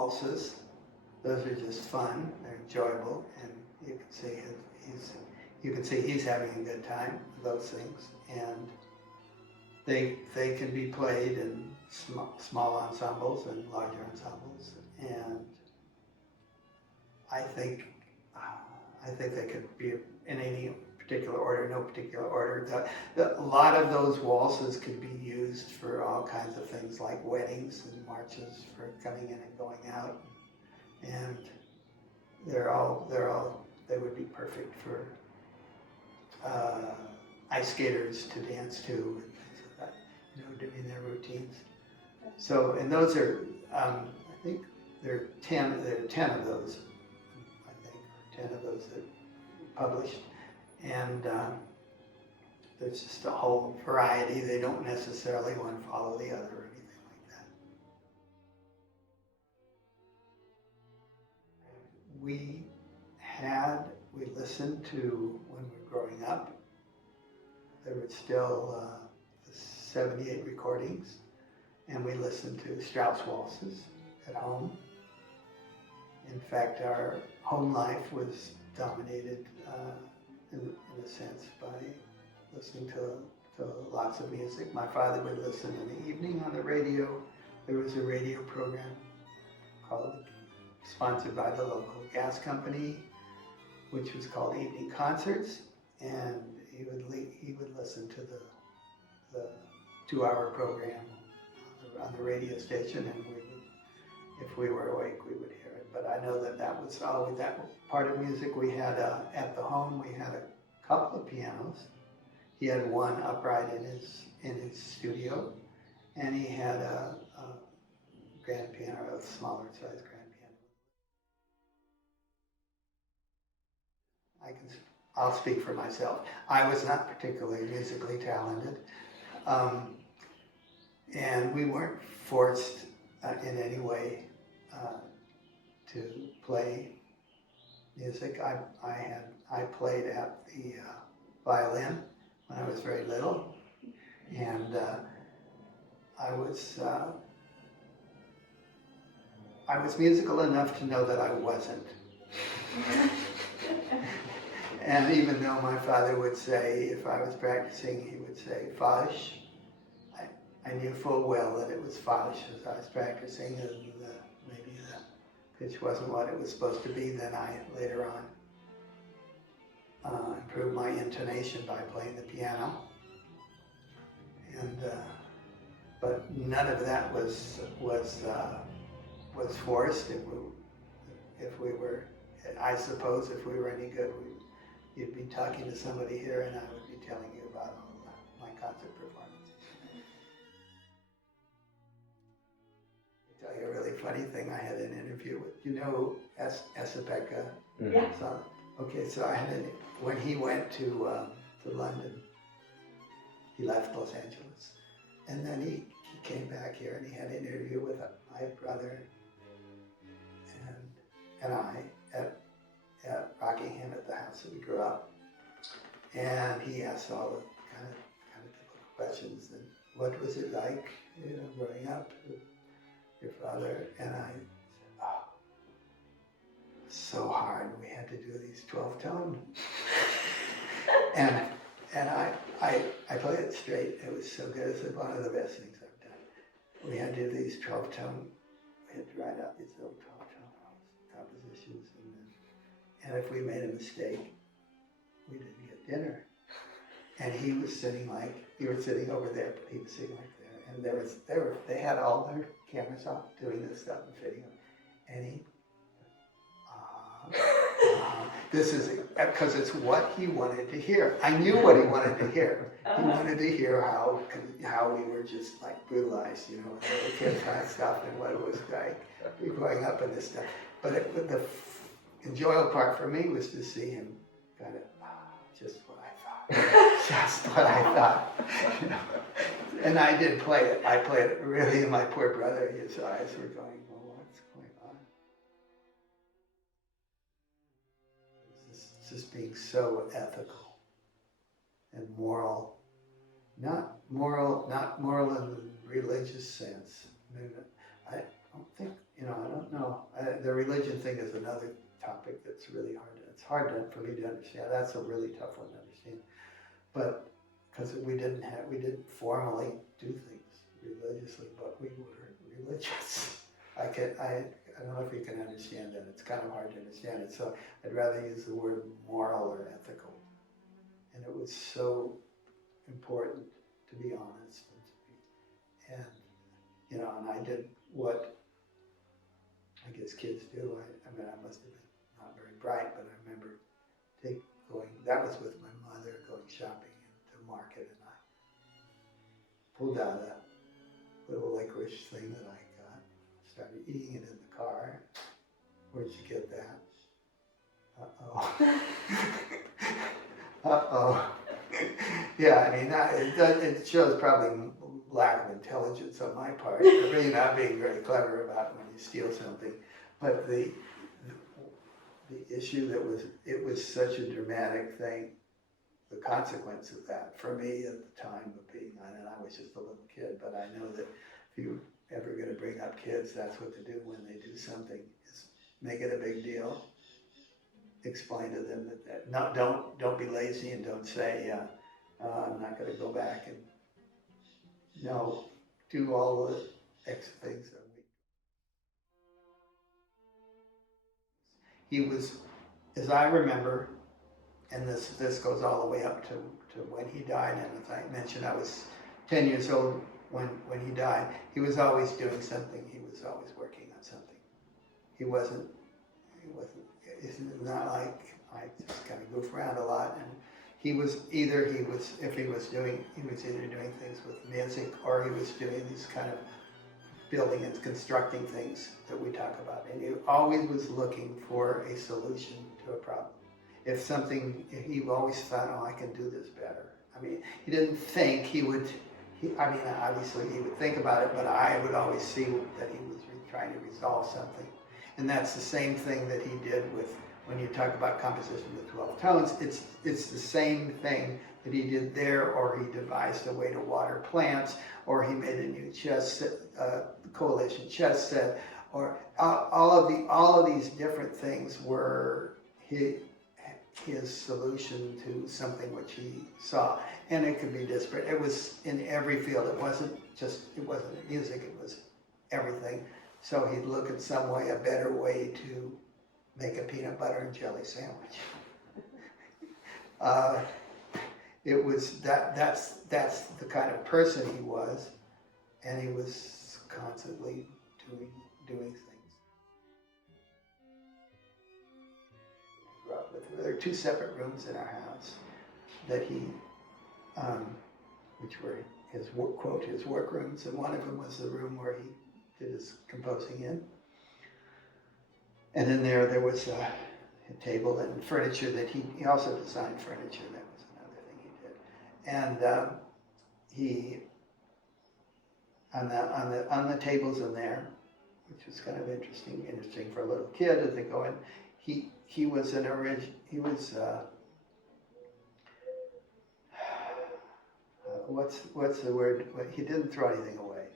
waltzes. Those are just fun. They're enjoyable, and you can see he's having a good time with those things. And they can be played in small ensembles and larger ensembles. And I think they could be in any particular order, no particular order. A lot of those waltzes could be used for all kinds of things like weddings and marches for coming in and going out. And they would be perfect for ice skaters to dance to and things like that, doing their routines. So, and those are, I think there are 10 of those, I think, 10 of those that were published. And there's just a whole variety. They don't necessarily one follow the other or anything like that. We listened to, when we were growing up, there were still 78 recordings, and we listened to Strauss waltzes at home. In fact, our home life was dominated in a sense by listening to lots of music. My father would listen in the evening on the radio. There was a radio program sponsored by the local gas company, which was called Evening Concerts, and he would listen to the 2-hour program on the radio station, and if we were awake, we would hear it. But I know that was always that part of music. We had at the home, we had a couple of pianos. He had one upright in his studio, and he had a grand piano, a smaller size grand piano. I'll speak for myself. I was not particularly musically talented, and we weren't forced in any way to play music. I played at the violin when I was very little, and I was musical enough to know that I wasn't. And even though my father would say, if I was practicing, he would say, "Falsch," I knew full well that it was falsch as I was practicing, and maybe the pitch wasn't what it was supposed to be. Then I later on improved my intonation by playing the piano, and but none of that was forced. If we were, I suppose, if we were any good, you'd be talking to somebody here, and I would be telling you about all my concert performances. I'll tell you a really funny thing. I had an interview with, Esapeka? Yeah. So, okay, so I had when he went to London, he left Los Angeles, and then he came back here, and he had an interview with my brother and I at Rockingham at the house that we grew up, and he asked all the kind of typical questions. And what was it like, growing up with your father? And I said, "Oh, so hard. We had to do these 12-tone." and I played it straight. It was so good. It's one of the best things I've done. We had to do these 12-tone. We had to write out these little 12-tone compositions. And if we made a mistake, we didn't get dinner. And he was sitting you were sitting over there, but he was sitting like there. And they had all their cameras off doing this stuff and fitting them. And he, this is, because it's what he wanted to hear. I knew what he wanted to hear. He wanted to hear how we were just brutalized, and the kids kind of stuff, and what it was like growing up in this stuff. But the enjoyable part for me was to see him kind of, just what I thought. Just what I thought. And I did play it. I played it really, and my poor brother, his eyes were going, well, what's going on? It's just being so ethical and moral. Not moral in the religious sense. I don't think I don't know. The religion thing is another topic that's really hard. It's hard for me to understand. That's a really tough one to understand. But because we didn't formally do things religiously, but we were religious. I don't know if you can understand that. It's kind of hard to understand it. So I'd rather use the word moral or ethical. And it was so important to be honest and I did what I guess kids do. I mean, I must have been not very bright, but I remember that was with my mother going shopping in the market, and I pulled out that little licorice thing that I got, started eating it in the car. Where'd you get that? Uh-oh. Uh-oh. Yeah, I mean, it shows probably lack of intelligence on my part, really not being very clever about when you steal something. But the issue it was such a dramatic thing, the consequence of that, for me at the time of being, and I was just a little kid, but I know that if you're ever going to bring up kids, that's what to do when they do something, is make it a big deal. Explain to them that don't be lazy and don't say, I'm not going to go back and do all the X things that he was, as I remember, and this goes all the way up to when he died, and as I mentioned, I was 10 years old when he died. He was always doing something. He was always working on something. It's not like I just kind of goof around a lot. And he was either doing things with music, or he was doing these kind of building and constructing things that we talk about. And he always was looking for a solution to a problem. He always thought, I can do this better. I mean, he didn't think obviously he would think about it, but I would always see that he was trying to resolve something. And that's the same thing that he did when you talk about composition with 12 tones. It's the same thing that he did there, or he devised a way to water plants, or he made a new coalition chess set, or all of these different things were his solution to something which he saw. And it could be disparate. It was in every field. It wasn't music, it was everything. So he'd look at a better way to make a peanut butter and jelly sandwich. That's the kind of person he was, and he was constantly doing things. There are two separate rooms in our house that he, which were his work rooms, and one of them was the room where he did his composing in. And in there was a table and furniture that he also designed furniture. That was another thing he did. And he on the tables in there, which was kind of interesting for a little kid as they go in. He was what's the word? He didn't throw anything away.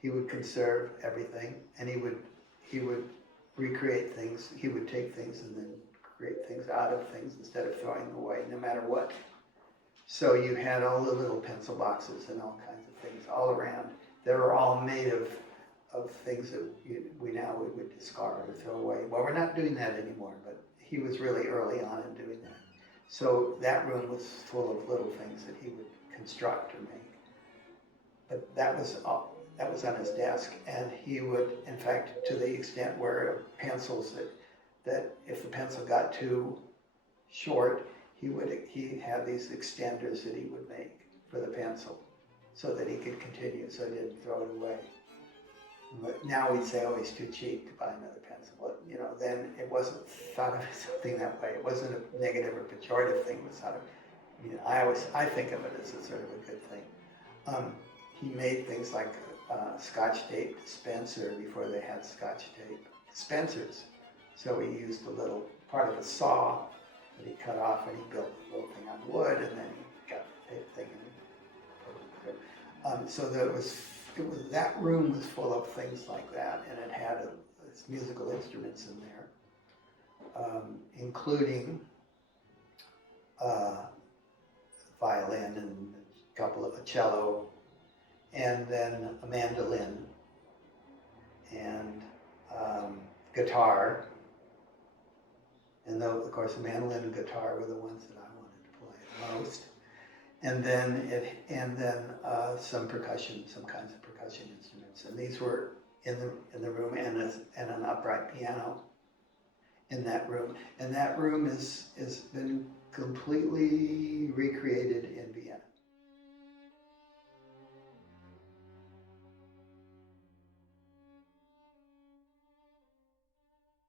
He would conserve everything, and he would recreate things. He would take things and then create things out of things instead of throwing them away, no matter what. So you had all the little pencil boxes and all kinds of things all around. They were all made of things that we now would discard or throw away. Well, we're not doing that anymore, but he was really early on in doing that. So that room was full of little things that he would construct or make. But that was on his desk, and he would, in fact, to the extent where pencils that if the pencil got too short, he had these extenders that he would make for the pencil so that he could continue, so he didn't throw it away. But now we'd say, he's too cheap to buy another pencil. But, then it wasn't thought of as something that way. It wasn't a negative or pejorative thing. It was sort of, I think of it as a sort of a good thing. He made things like Scotch tape dispenser before they had Scotch tape dispensers. So he used a little part of a saw that he cut off, and he built a little thing on wood, and then he got the thing and put it through. So there was that room was full of things like that, and it had its musical instruments in there, including violin and a couple of a cello, and then a mandolin and guitar. And though, of course, the mandolin and guitar were the ones that I wanted to play the most. And then some percussion, some kinds of percussion instruments. And these were in the room, and an upright piano in that room. And that room has been completely recreated in Vienna.